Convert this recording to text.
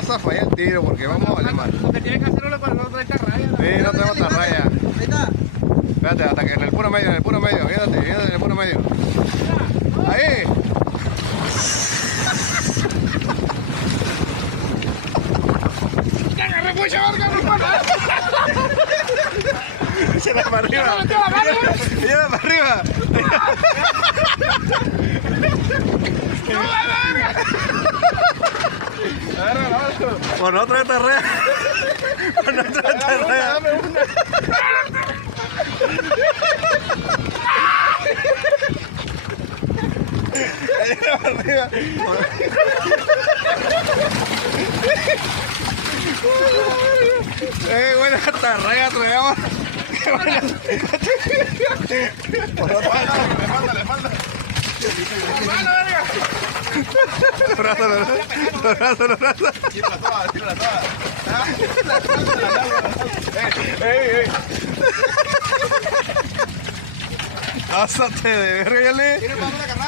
Esa falla el tiro porque vamos a valer mal. Lo que tienes que hacerlo para no traer esta raya. Sí, no tengo otra raya. Ahí está. Espérate, hasta que en el puro medio, quédate en el puro medio. Ahí. ¡Agarre mucha verga, Échala para arriba. Échala para arriba. Por no traer terreno. Por no traer terreno. Échala para arriba. Buena esta raya traemos. Le falta. Brazo. Tírala toda. Ey. Pásate de verga, ya le.